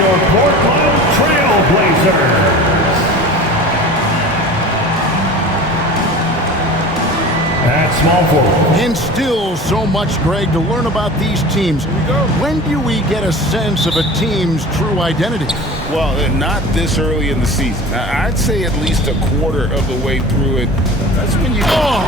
your Portland Trail Blazers. At small forward. And still so much, Greg, to learn about these teams. When do we get a sense of a team's true identity? Well, not this early in the season. I'd say at least a quarter of the way through it. That's when you... Oh,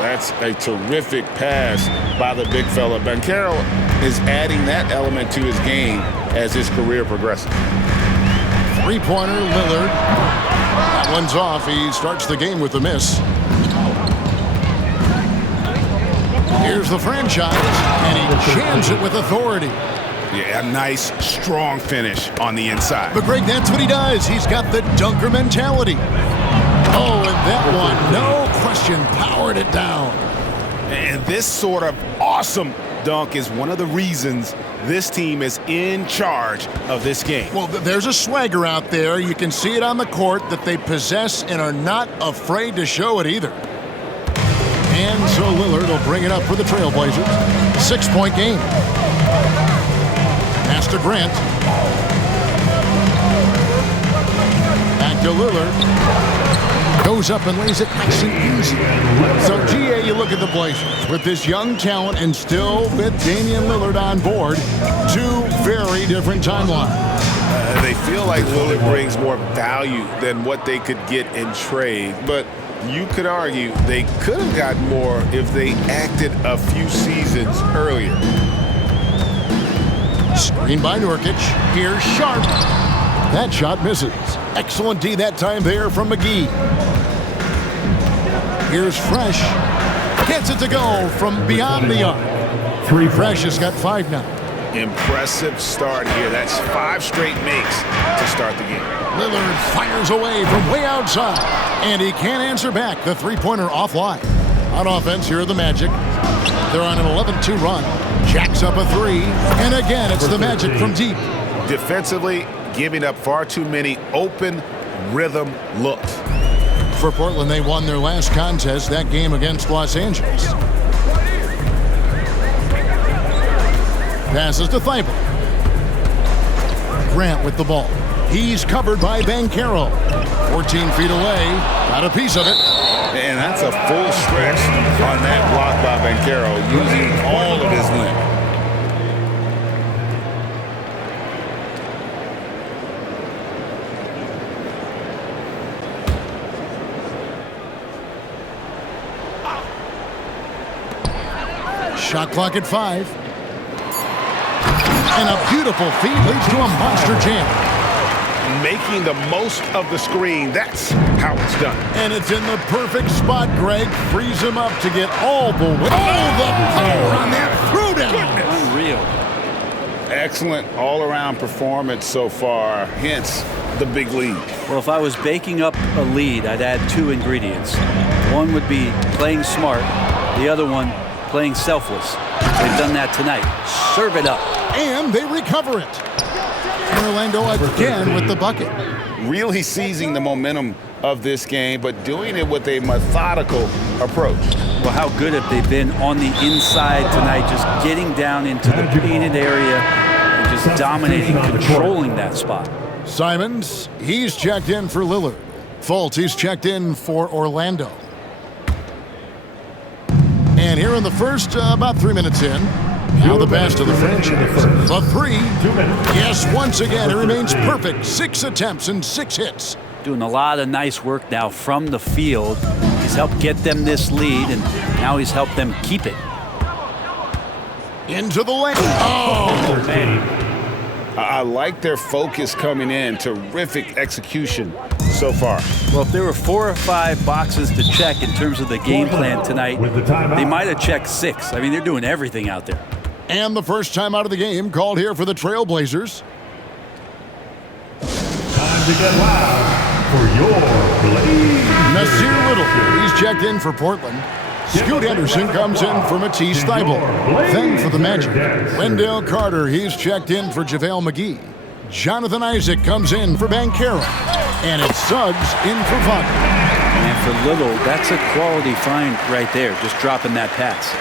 that's a terrific pass by the big fella. Banchero is adding that element to his game as his career progresses. Three-pointer, Lillard. That one's off. He starts the game with a miss. Here's the franchise, and he jams it with authority. Yeah, a nice, strong finish on the inside. But, Greg, that's what he does. He's got the dunker mentality. Oh, and that one, no question, powered it down. And this sort of awesome dunk is one of the reasons this team is in charge of this game. Well, there's a swagger out there. You can see it on the court that they possess and are not afraid to show it either. And so Lillard will bring it up for the Trailblazers. 6-point game. Pass to Grant. Back to Lillard. Goes up and lays it nice and easy. So, GA, you look at the Blazers with this young talent and still with Damian Lillard on board. Two very different timelines. They feel like Lillard brings more value than what they could get in trade, but you could argue they could have gotten more if they acted a few seasons earlier. Screen by Nurkic. Here's Sharp. That shot misses. Excellent D that time there from McGee. Here's Fresh. Gets it to go from beyond the arc. Fresh has got 5 now. Impressive start here. That's 5 straight makes to start the game. Lillard fires away from way outside, and he can't answer back. The three-pointer offline. On offense, here are the Magic. They're on an 11-2 run. Jacks up a 3, and again, it's the Magic from deep. Defensively, giving up far too many open rhythm looks. For Portland, they won their last contest, that game against Los Angeles. Passes to Thibault. Grant with the ball. He's covered by Banchero. 14 feet away. Got a piece of it. And that's a full stretch on that block by Banchero, using all of his length. Shot clock at 5. And a beautiful feed leads to a monster jam. Making the most of the screen. That's how it's done. And it's in the perfect spot, Greg. Frees him up to get all the way. Oh, the power on that throwdown. Unreal. Excellent all-around performance so far, hence the big lead. Well, if I was baking up a lead, I'd add 2 ingredients. One would be playing smart. The other one, playing selfless. They've done that tonight. Serve it up. And they recover it. Orlando again with the bucket. Really seizing the momentum of this game, but doing it with a methodical approach. Well, how good have they been on the inside tonight, just getting down into the painted area and just dominating, controlling that spot. Simons, he's checked in for Lillard. Fultz, he's checked in for Orlando. And here in the first, about 3 minutes in, now the best of the franchise. The 3. Yes, once again, it remains perfect. 6 attempts and 6 hits. Doing a lot of nice work now from the field. He's helped get them this lead, and now he's helped them keep it. Into the lane. Oh, man. I like their focus coming in. Terrific execution so far. Well, if there were 4 or 5 boxes to check in terms of the game plan tonight, they might have checked 6. I mean, they're doing everything out there. And the first time out of the game called here for the Trailblazers. Time to get loud for your Blaze. Nasir Little, he's checked in for Portland. Scoot Henderson comes in for Matisse Thybulle. Then for the Magic, Wendell Carter, he's checked in for JaVale McGee. Jonathan Isaac comes in for Banchero. And it's Suggs in for Wagner. And for Little, that's a quality find right there, just dropping that pass.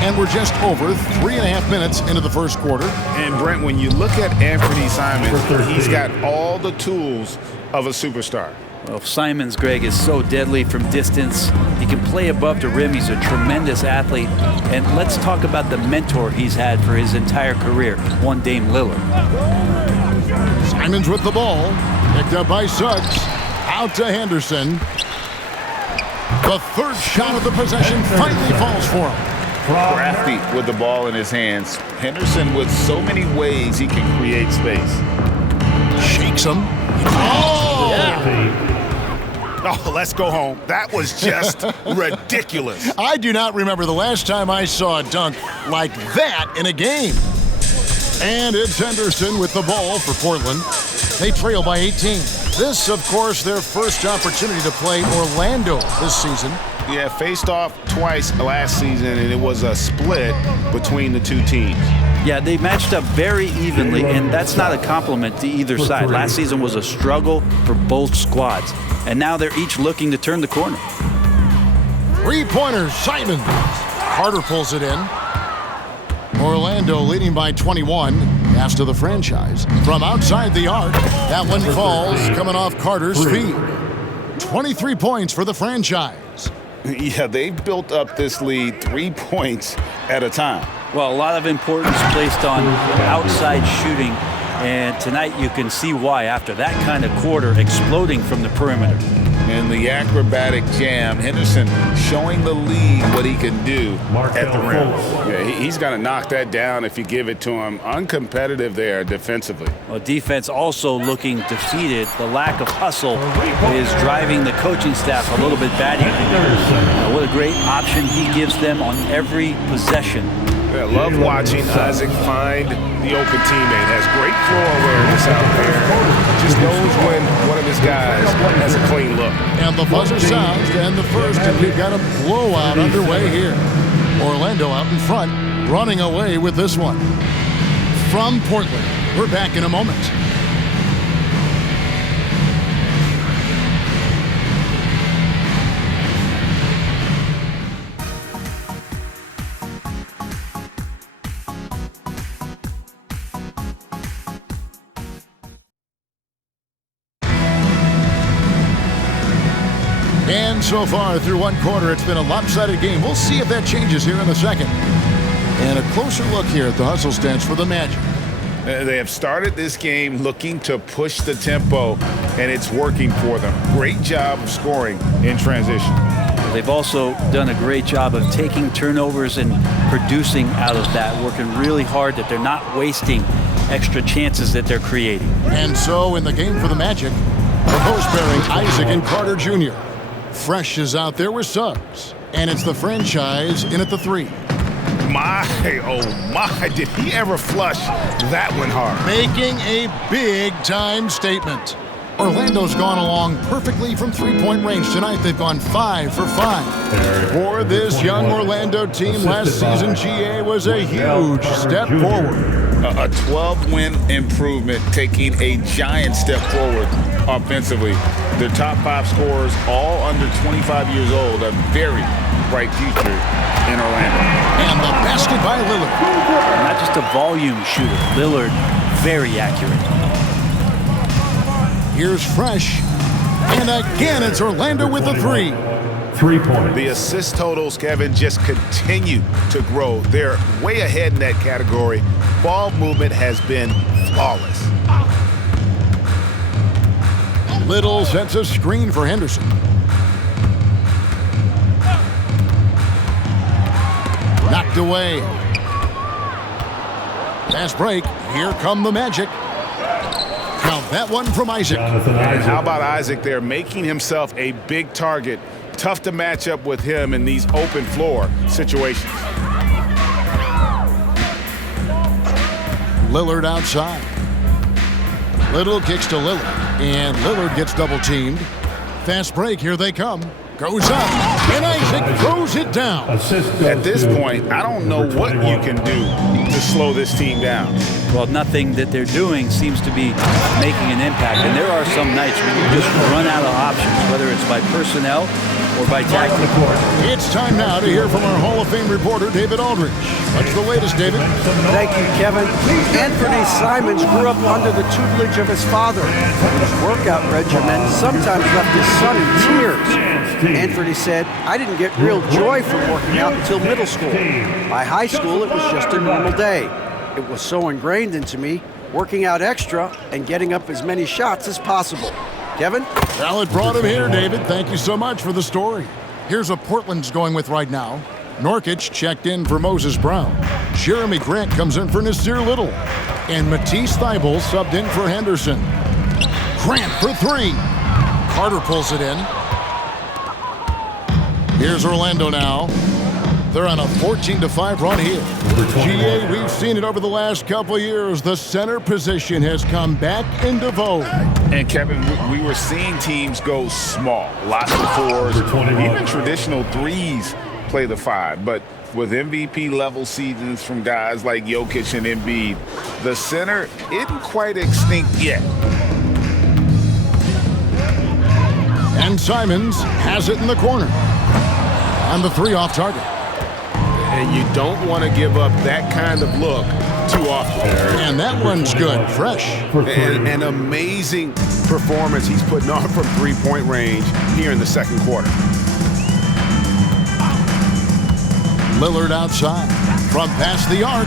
And we're just over 3.5 minutes into the first quarter. And Brent, when you look at Anthony Simons, he's got all the tools of a superstar. Well, Simons, Greg, is so deadly from distance. He can play above the rim. He's a tremendous athlete. And let's talk about the mentor he's had for his entire career, one Dame Lillard. Simons with the ball. Picked up by Suggs. Out to Henderson. The third shot of the possession finally falls for him. Crafty with the ball in his hands. Henderson with so many ways he can create space. Shakes him. Oh! Yeah. Oh, let's go home. That was just ridiculous. I do not remember the last time I saw a dunk like that in a game. And it's Henderson with the ball for Portland. They trail by 18. This, of course, their first opportunity to play Orlando this season. Yeah, faced off twice last season, and it was a split between the two teams. Yeah, they matched up very evenly, and that's not a compliment to either side. Last season was a struggle for both squads, and now they're each looking to turn the corner. Three-pointers, Simons. Carter pulls it in. Orlando leading by 21. Pass to the franchise. From outside the arc, that one falls, coming off Carter's feet. 23 points for the franchise. Yeah, they've built up this lead 3 points at a time. Well, a lot of importance placed on outside shooting, and tonight you can see why after that kind of quarter exploding from the perimeter. In the acrobatic jam, Henderson showing the league what he can do at the rim. Yeah, he's going to knock that down if you give it to him. Uncompetitive there defensively. Well, defense also looking defeated. The lack of hustle is driving the coaching staff a little bit batty. What a great option he gives them on every possession. Yeah, love watching Isaac find the open teammate. Has great floor awareness out there. Just knows when one of his guys has a clean look. And the buzzer sounds to end the first, and we've got a blowout underway here. Orlando out in front, running away with this one. From Portland, we're back in a moment. And so far through one quarter, it's been a lopsided game. We'll see if that changes here in a second. And a closer look here at the hustle stance for the Magic. They have started this game looking to push the tempo, and it's working for them. Great job of scoring in transition. They've also done a great job of taking turnovers and producing out of that, working really hard that they're not wasting extra chances that they're creating. And so in the game for the Magic, the post pairing Isaac and Carter Jr. Fresh is out there with Suggs. And it's the franchise in at the three. My, oh my, did he ever flush that one hard? Making a big-time statement. Orlando's gone along perfectly from three-point range tonight. They've gone 5 for 5. For this young Orlando team, last season GA was a huge step forward. A 12-win improvement, taking a giant step forward offensively. Their top 5 scorers, all under 25 years old, a very bright future in Orlando. And the basket by Lillard. Not just a volume shooter. Lillard, very accurate. Here's Fresh. And again, it's Orlando with the three. 3 points. The assist totals, Kevin, just continue to grow. They're way ahead in that category. Ball movement has been flawless. Little sets a screen for Henderson. Knocked away. Fast break. Here come the Magic. Count that one from Isaac. And how about Isaac there, making himself a big target. Tough to match up with him in these open floor situations. Lillard outside. Little kicks to Lillard. And Lillard gets double teamed. Fast break, here they come. Goes up. And Isaac throws it down. At this point, I don't know what you can do to slow this team down. Well, nothing that they're doing seems to be making an impact. And there are some nights when you just run out of options, whether it's by personnel or by tackling. It's time now to hear from our Hall of Fame reporter, David Aldridge. What's the latest, David? Thank you, Kevin. Anthony Simons grew up under the tutelage of his father, whose workout regimen sometimes left his son in tears. Anthony said, "I didn't get real joy from working out until middle school. By high school, it was just a normal day. It was so ingrained into me, working out extra and getting up as many shots as possible." Kevin? Well, it brought him here, David. Thank you so much for the story. Here's what Portland's going with right now. Norkic checked in for Moses Brown. Jeremy Grant comes in for Nasir Little. And Matisse Thybulle subbed in for Henderson. Grant for three. Carter pulls it in. Here's Orlando now. They're on a 14-5 run here. GA, we've seen it over the last couple of years. The center position has come back into vogue. And Kevin, we were seeing teams go small. Lots of fours, even traditional threes play the five. But with MVP-level seasons from guys like Jokic and Embiid, the center isn't quite extinct yet. And Simons has it in the corner. On the three off target. And you don't want to give up that kind of look too often. And that one's good, fresh. And an amazing performance he's putting on from three-point range here in the second quarter. Lillard outside from past the arc.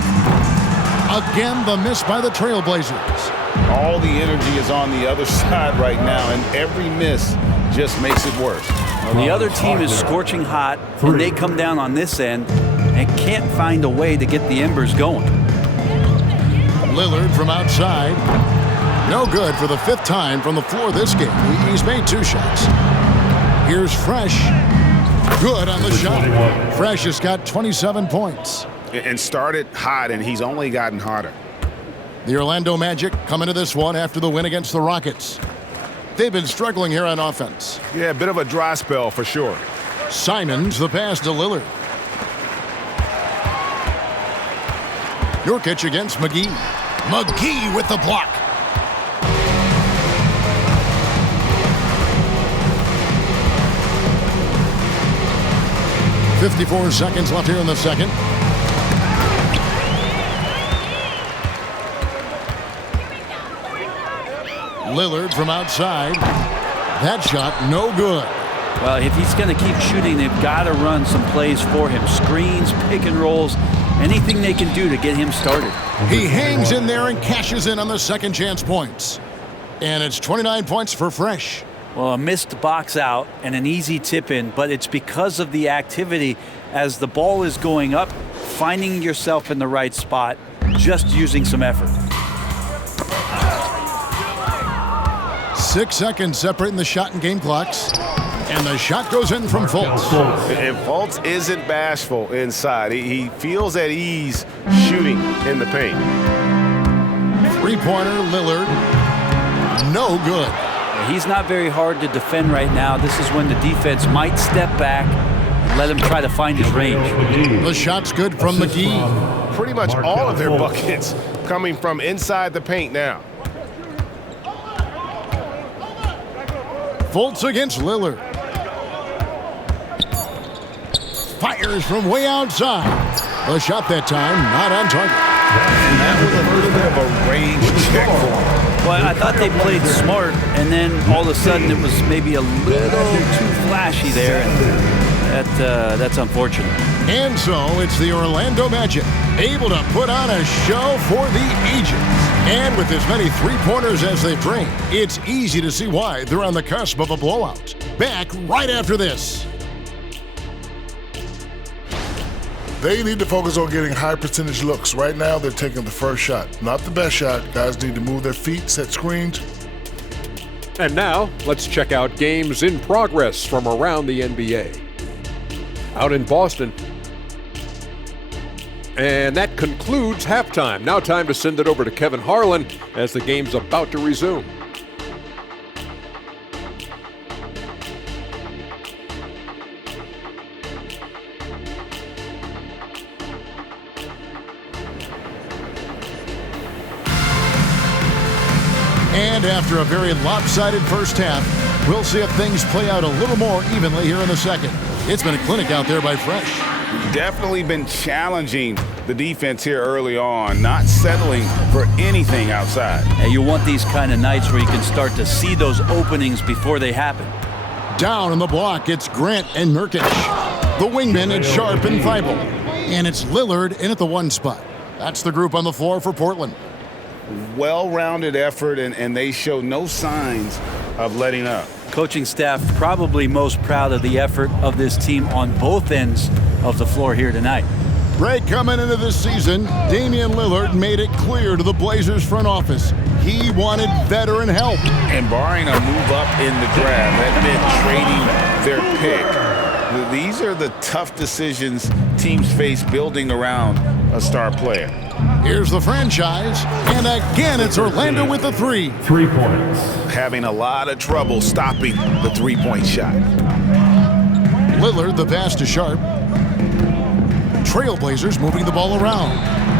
Again, the miss by the Trailblazers. All the energy is on the other side right now, and every miss just makes it worse. Well, the other team is scorching hot, and they come down on this end and can't find a way to get the embers going. Lillard from outside. No good for the fifth time from the floor this game. He's made two shots. Here's Fresh. Good on the shot. Fresh has got 27 points. And started hot, and he's only gotten hotter. The Orlando Magic come into this one after the win against the Rockets. They've been struggling here on offense. Yeah, a bit of a dry spell for sure. Simons, the pass to Lillard. Jokic against McGee. McGee with the block. .54 seconds left here in the second. Lillard from outside. That shot, no good. Well, if he's going to keep shooting, they've got to run some plays for him. Screens, pick and rolls, anything they can do to get him started. He hangs in there and cashes in on the second chance points. And it's 29 points for Fresh. Well, a missed box out and an easy tip in, but it's because of the activity as the ball is going up, finding yourself in the right spot, just using some effort. 6 seconds separating the shot and game clocks. And the shot goes in from Fultz. And Fultz isn't bashful inside. He feels at ease shooting in the paint. Three-pointer, Lillard. No good. He's not very hard to defend right now. This is when the defense might step back and let him try to find his range. The shot's good from McGee. Pretty much all of their buckets coming from inside the paint now. Fultz against Lillard. Fires from way outside. The shot that time, not on target. And that was a little bit of a range check for him. Well, I thought they played smart, and then all of a sudden it was maybe a little too flashy there. And that's unfortunate. And so it's the Orlando Magic, able to put on a show for the ages. And with as many three-pointers as they bring, it's easy to see why they're on the cusp of a blowout. Back right after this. They need to focus on getting high percentage looks. Right now, they're taking the first shot. Not the best shot. Guys need to move their feet, set screens. And now, let's check out games in progress from around the NBA. Out in Boston. And that concludes halftime. Now time to send it over to Kevin Harlan as the game's about to resume. And after a very lopsided first half, we'll see if things play out a little more evenly here in the second. It's been a clinic out there by Fresh. Definitely been challenging the defense here early on, not settling for anything outside. And you want these kind of nights where you can start to see those openings before they happen. Down on the block, it's Grant and Nurkic. The wingmen, it's Sharp and Thibault. And it's Lillard in at the 1 spot. That's the group on the floor for Portland. Well-rounded effort, and they show no signs of letting up. Coaching staff probably most proud of the effort of this team on both ends of the floor here tonight. Greg, coming into this season, Damian Lillard made it clear to the Blazers front office he wanted veteran help. And barring a move up in the draft, that meant trading their pick. These are the tough decisions teams face building around a star player. Here's the franchise, and again it's Orlando with the 3. 3 points. Having a lot of trouble stopping the three-point shot. Lillard, the pass to Sharp. Trailblazers moving the ball around.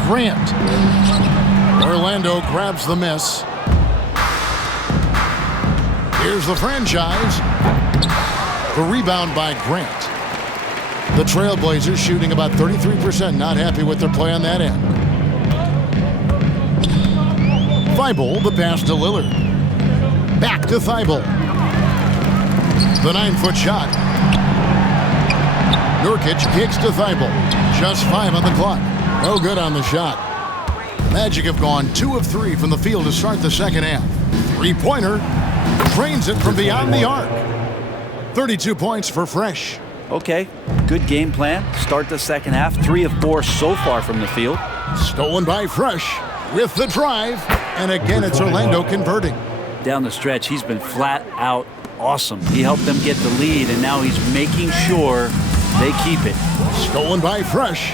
Grant. Orlando grabs the miss. Here's the franchise. The rebound by Grant. The Trailblazers shooting about 33%, not happy with their play on that end. Thibault, the pass to Lillard. Back to Thibault. The 9-foot shot. Nurkic kicks to Thibault. Just 5 on the clock. No good on the shot. Magic have gone 2 of 3 from the field to start the second half. 3-pointer. Drains it from beyond the arc. 32 points for Fresh. Okay, good game plan. Start the second half. 3 of 4 so far from the field. Stolen by Fresh with the drive. And again, it's Orlando converting. Down the stretch, he's been flat out awesome. He helped them get the lead, and now he's making sure they keep it. Stolen by Fresh.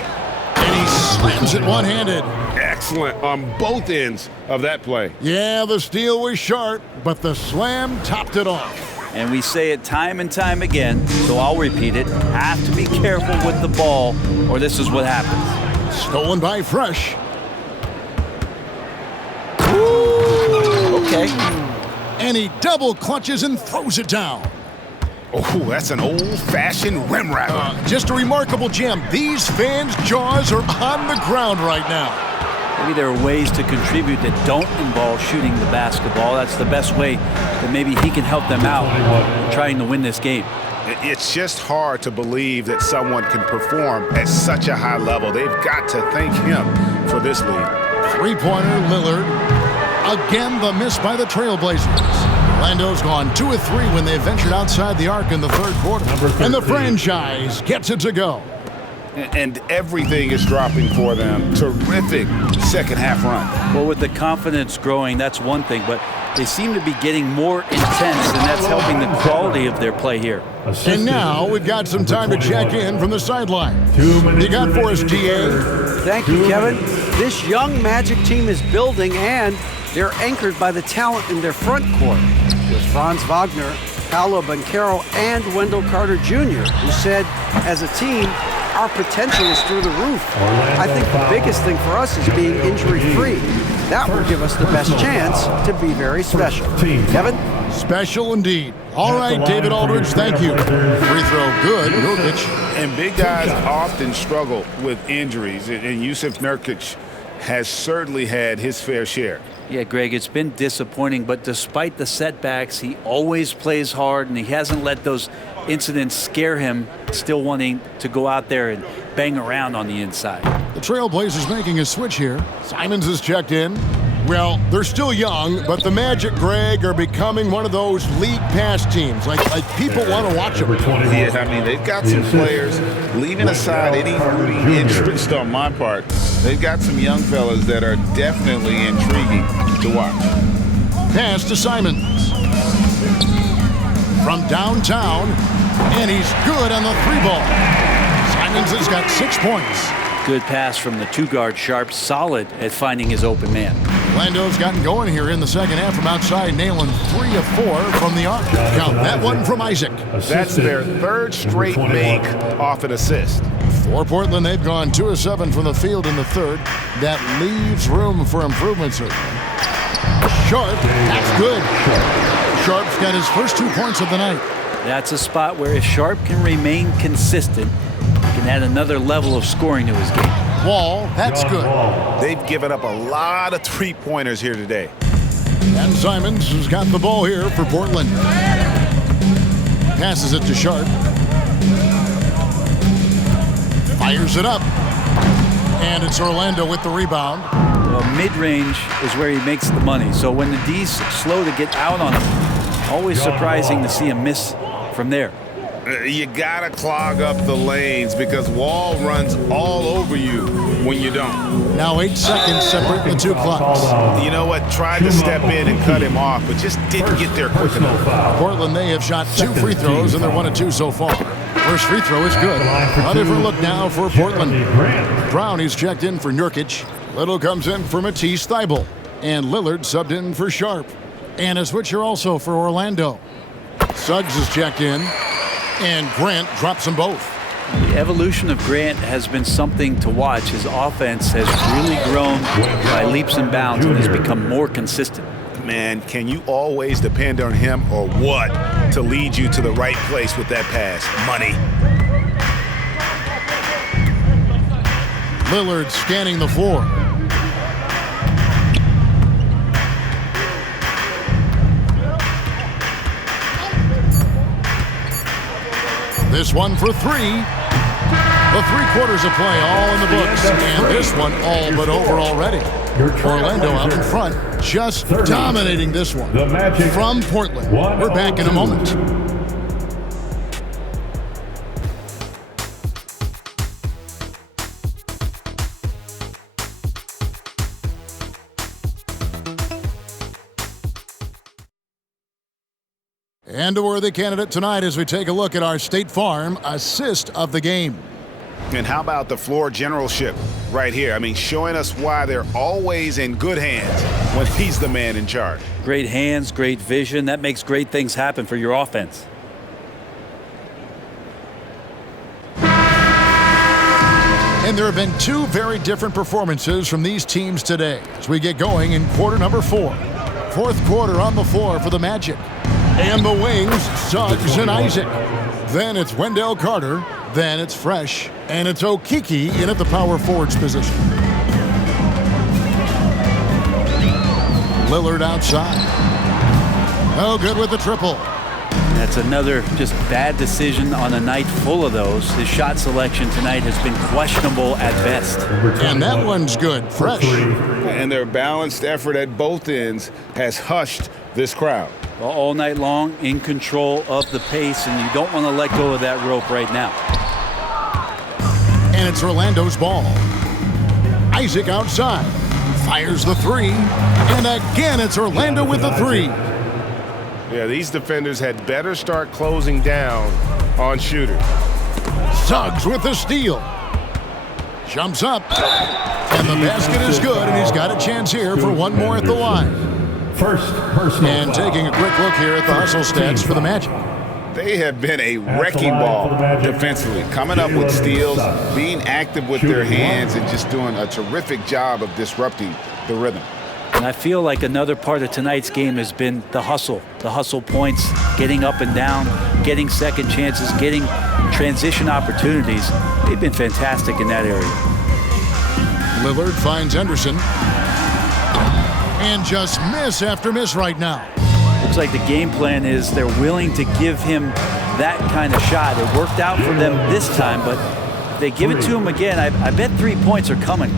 And he slams it one-handed. Excellent on both ends of that play. Yeah, the steal was sharp, but the slam topped it off. And we say it time and time again, so I'll repeat it. Have to be careful with the ball, or this is what happens. Stolen by Fresh. Okay. And he double clutches and throws it down. Oh, that's an old-fashioned rim wrap. Just a remarkable jam. These fans' jaws are on the ground right now. Maybe there are ways to contribute that don't involve shooting the basketball. That's the best way that maybe he can help them out in trying to win this game. It's just hard to believe that someone can perform at such a high level. They've got to thank him for this lead. 3-pointer, Lillard. Again, the miss by the Trailblazers. Orlando's gone 2 of 3 when they ventured outside the arc in the third quarter. And the franchise gets it to go. And everything is dropping for them. Terrific second half run. Well, with the confidence growing, that's one thing, but they seem to be getting more intense, and that's helping the quality of their play here. And now we've got some time to check in from the sideline. 2 minutes. You got for us, GA? Thank you, Kevin. This young Magic team is building, and they're anchored by the talent in their front court with Franz Wagner, Paolo Banchero, and Wendell Carter Jr., who said, as a team, our potential is through the roof. I think the biggest thing for us is being injury-free. That will give us the best chance to be very special. Kevin? Special indeed. All right, David Aldridge, thank you. Free throw good, Nurkic. And big guys often struggle with injuries, and Yusuf Nurkic has certainly had his fair share. Yeah, Greg, it's been disappointing, but despite the setbacks, he always plays hard, and he hasn't let those incidents scare him, still wanting to go out there and bang around on the inside. The Trailblazers making a switch here. Simons has checked in. Well, they're still young, but the Magic, Greg, are becoming one of those league pass teams. Like people want to watch them. Yeah, I mean, they've got some players, leaving aside any interest on my part, they've got some young fellas that are definitely intriguing to watch. Pass to Simons. From downtown, and he's good on the 3-ball. Simons has got 6 points. Good pass from the 2-guard Sharp, solid at finding his open man. Orlando's gotten going here in the second half from outside, nailing 3 of 4 from the arc. Count that one from Isaac. That's their third straight make off an assist. For Portland, they've gone 2 of 7 from the field in the third. That leaves room for improvement, sir. Sharp, that's good. Sharp's got his first 2 points of the night. That's a spot where if Sharp can remain consistent, he can add another level of scoring to his game. Wall, that's good. They've given up a lot of three-pointers here today. And Simons has got the ball here for Portland. Passes it to Sharp. Fires it up. And it's Orlando with the rebound. Well, mid-range is where he makes the money. So when the D's slow to get out on him, always surprising to see him miss from there. You gotta clog up the lanes because Wall runs all over you when you don't. Now 8 seconds separate the two clocks. You know what? Tried to step in and cut him off, but just didn't get there quick enough. Portland, they have shot 2 free throws, and they're 1 of 2 so far. First free throw is good. A different look now for Portland. Brown, he's checked in for Nurkic. Little comes in for Matisse Thybulle. And Lillard subbed in for Sharp. And a switcher also for Orlando. Suggs is checked in. And Grant drops them both. The evolution of Grant has been something to watch. His offense has really grown by leaps and bounds and has become more consistent. Man, can you always depend on him or what to lead you to the right place with that pass? Money. Lillard scanning the floor. This one for 3. The 3 quarters of play all in the books. And this one all but over already. Orlando out in front, just dominating this one. From Portland. We're back in a moment. And a worthy candidate tonight as we take a look at our State Farm assist of the game. And how about the floor generalship right here? I mean, showing us why they're always in good hands when he's the man in charge. Great hands, great vision. That makes great things happen for your offense. And there have been 2 very different performances from these teams today as we get going in quarter number 4. Fourth quarter on the floor for the Magic. And the wings, Suggs and Isaac. Then it's Wendell Carter. Then it's Fresh. And it's Okeke in at the power forwards position. Lillard outside. Oh, good with the triple. That's another just bad decision on a night full of those. His shot selection tonight has been questionable at best. And that one's good. Fresh. And their balanced effort at both ends has hushed this crowd. Well, all night long, in control of the pace, and you don't want to let go of that rope right now. And it's Orlando's ball. Isaac outside. Fires the 3. And again, it's Orlando with the 3. Yeah, these defenders had better start closing down on shooters. Suggs with the steal. Jumps up. And the basket is good, and he's got a chance here for one more at the line. First personal And taking a quick look here at the hustle stats for the Magic. They have been a wrecking ball defensively, coming up with steals, being active with their hands, and just doing a terrific job of disrupting the rhythm. And I feel like another part of tonight's game has been the hustle points, getting up and down, getting second chances, getting transition opportunities. They've been fantastic in that area. Lillard finds Henderson. And just miss after miss right now. Looks like the game plan is they're willing to give him that kind of shot. It worked out for them this time, but if they give it to him again, I bet 3 points are coming.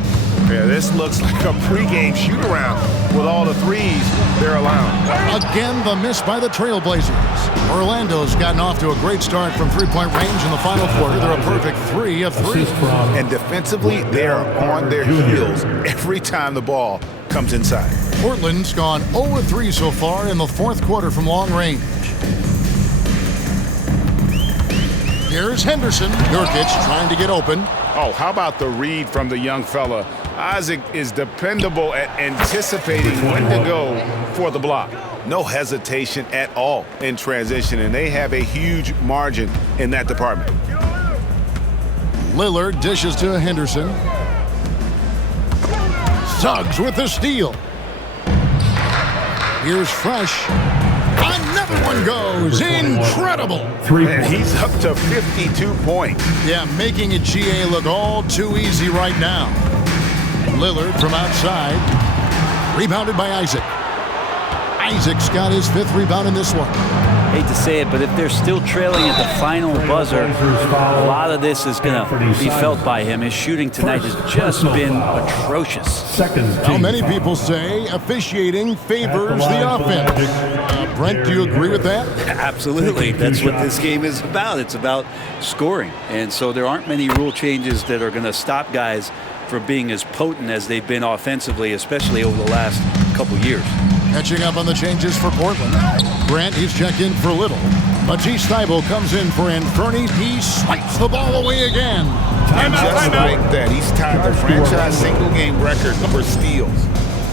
Yeah, this looks like a pregame shoot-around with all the threes they're allowing. Again, the miss by the Trailblazers. Orlando's gotten off to a great start from three-point range in the final quarter. They're a perfect 3 of 3. And defensively, they are on their heels every time the ball comes inside. Portland's gone 0 of 3 so far in the fourth quarter from long range. Here's Henderson. Nurkic trying to get open. Oh, how about the read from the young fella? Isaac is dependable at anticipating when to go for the block. No hesitation at all in transition, and they have a huge margin in that department. Lillard dishes to Henderson. Suggs with the steal. Here's Fresh. Another one goes. Incredible. And he's up to 52 points. Yeah, making a GA look all too easy right now. Lillard from outside. Rebounded by Isaac. Isaac's got his 5th rebound in this one. Hate to say it, but if they're still trailing at the final buzzer, a lot of this is going to be felt by him. His shooting tonight has just been atrocious. Now, many people say officiating favors the offense. Brent, do you agree with that? Absolutely. That's what this game is about. It's about scoring. And so there aren't many rule changes that are going to stop guys from being as potent as they've been offensively, especially over the last couple years. Catching up on the changes for Portland. Grant, he's checked in for Little. Matisse Thybulle comes in for Anferny. He swipes the ball away again. And just like that, he's tied the franchise single-game record for steals.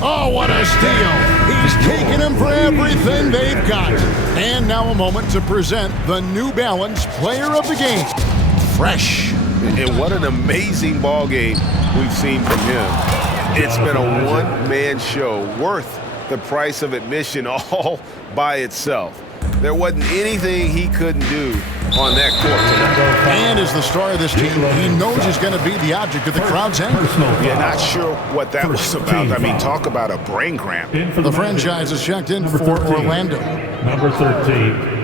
Oh, what a steal. He's taken him for everything they've got. And now a moment to present the New Balance Player of the Game. Fresh. And what an amazing ball game we've seen from him. It's been a one-man show worth the price of admission all by itself. There wasn't anything he couldn't do on that court tonight. And as the star of this team, he knows he's going to be the object of the crowd's anger. Yeah, not sure what that was about. I mean, talk about a brain cramp. The franchise is checked in for Orlando. Number 13.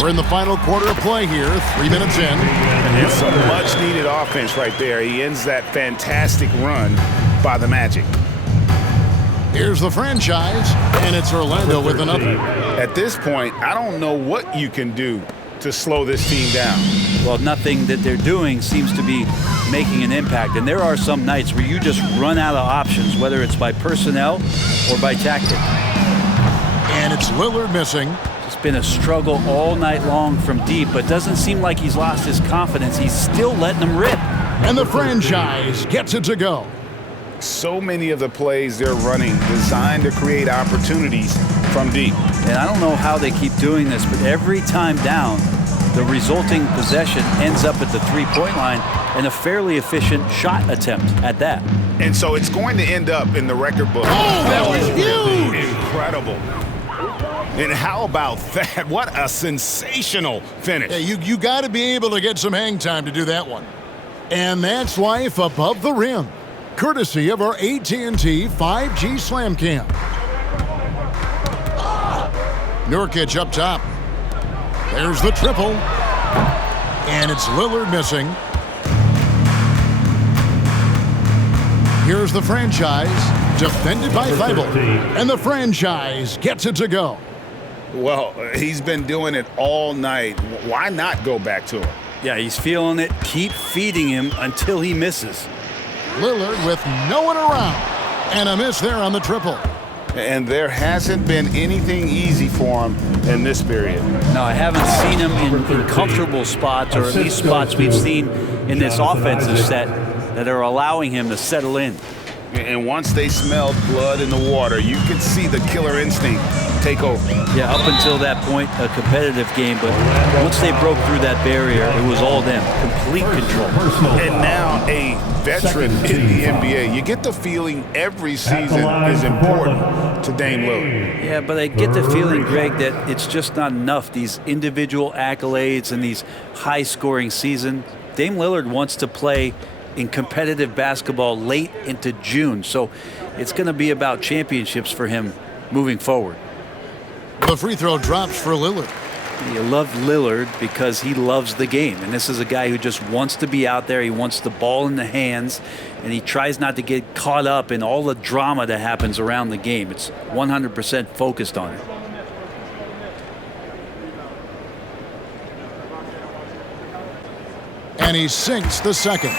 We're in the final quarter of play here, 3 minutes in. It's some much-needed offense right there. He ends that fantastic run by the Magic. Here's the franchise, and it's Orlando with another. At this point, I don't know what you can do to slow this team down. Well, nothing that they're doing seems to be making an impact. And there are some nights where you just run out of options, whether it's by personnel or by tactic. And it's Lillard missing. It's been a struggle all night long from deep, but doesn't seem like he's lost his confidence. He's still letting them rip. And the franchise gets it to go. So many of the plays they're running designed to create opportunities from deep. And I don't know how they keep doing this, but every time down, the resulting possession ends up at the three-point line and a fairly efficient shot attempt at that. And so it's going to end up in the record book. Oh, that was huge! Incredible. And how about that? What a sensational finish. Yeah, you got to be able to get some hang time to do that one. And that's life above the rim, courtesy of our AT&T 5G Slam Cam. Nurkic up top. There's the triple. And it's Lillard missing. Here's the franchise, defended by Thybulle. And the franchise gets it to go. Well, he's been doing it all night. Why not go back to him? Yeah, he's feeling it. Keep feeding him until he misses. Lillard with no one around. And a miss there on the triple. And there hasn't been anything easy for him in this period. No, I haven't seen him in comfortable spots, or at least spots we've seen in this offensive set that are allowing him to settle in. And once they smelled blood in the water, you could see the killer instinct take over. Yeah, up until that point, a competitive game, but once they broke through that barrier, it was all them. Complete control. And now a veteran in the NBA, you get the feeling every season is important to Dame Lillard. Yeah, but I get the feeling, Greg, that it's just not enough. These individual accolades and these high-scoring seasons. Dame Lillard wants to play in competitive basketball late into June, so it's going to be about championships for him moving forward. The free throw drops for Lillard. You love Lillard because he loves the game, and this is a guy who just wants to be out there. He wants the ball in the hands, and he tries not to get caught up in all the drama that happens around the game. It's 100% focused on it. And he sinks the second.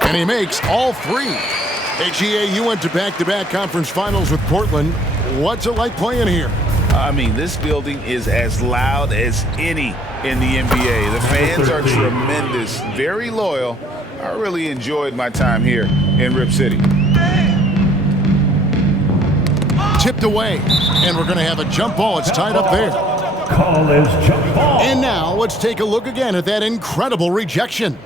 And he makes all three. Hey, GA, you went to back-to-back conference finals with Portland. What's it like playing here? I mean, this building is as loud as any in the NBA. The fans are tremendous, very loyal. I really enjoyed my time here in Rip City. Tipped away, and we're going to have a jump ball. It's tied up there. Call is jump ball. And now let's take a look again at that incredible rejection.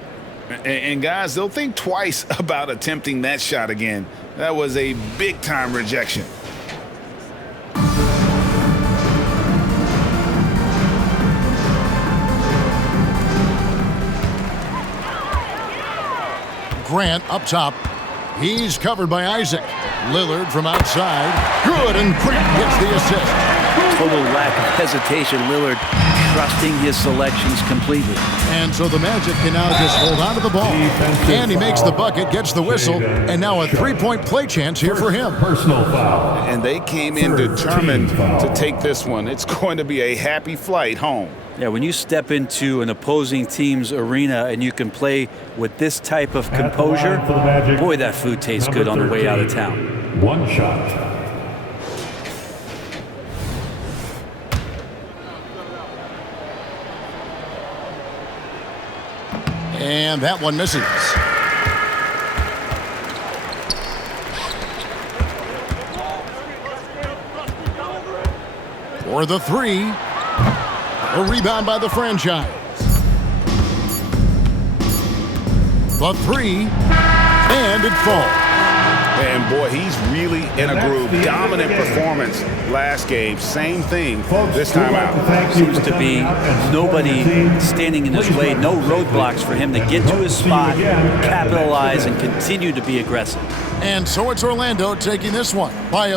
And guys, they'll think twice about attempting that shot again. That was a big-time rejection. Grant up top. He's covered by Isaac. Lillard from outside. Good, and Grant gets the assist. Total lack of hesitation. Lillard trusting his selections completely. And so the Magic can now just hold on to the ball. And he makes the bucket, gets the whistle, and now a three-point play chance here for him. Personal foul. And they came in determined to take this one. It's going to be a happy flight home. Yeah, when you step into an opposing team's arena and you can play with this type of composure, boy, that food tastes good on the way out of town. One shot. And that one misses. For the three. A rebound by the franchise. The three. And it falls. And boy, he's really in a groove. Dominant performance last game. Same thing this time out. Seems to be nobody standing in his way, no roadblocks for him to get to his spot, capitalize, and continue to be aggressive. And so it's Orlando taking this one by a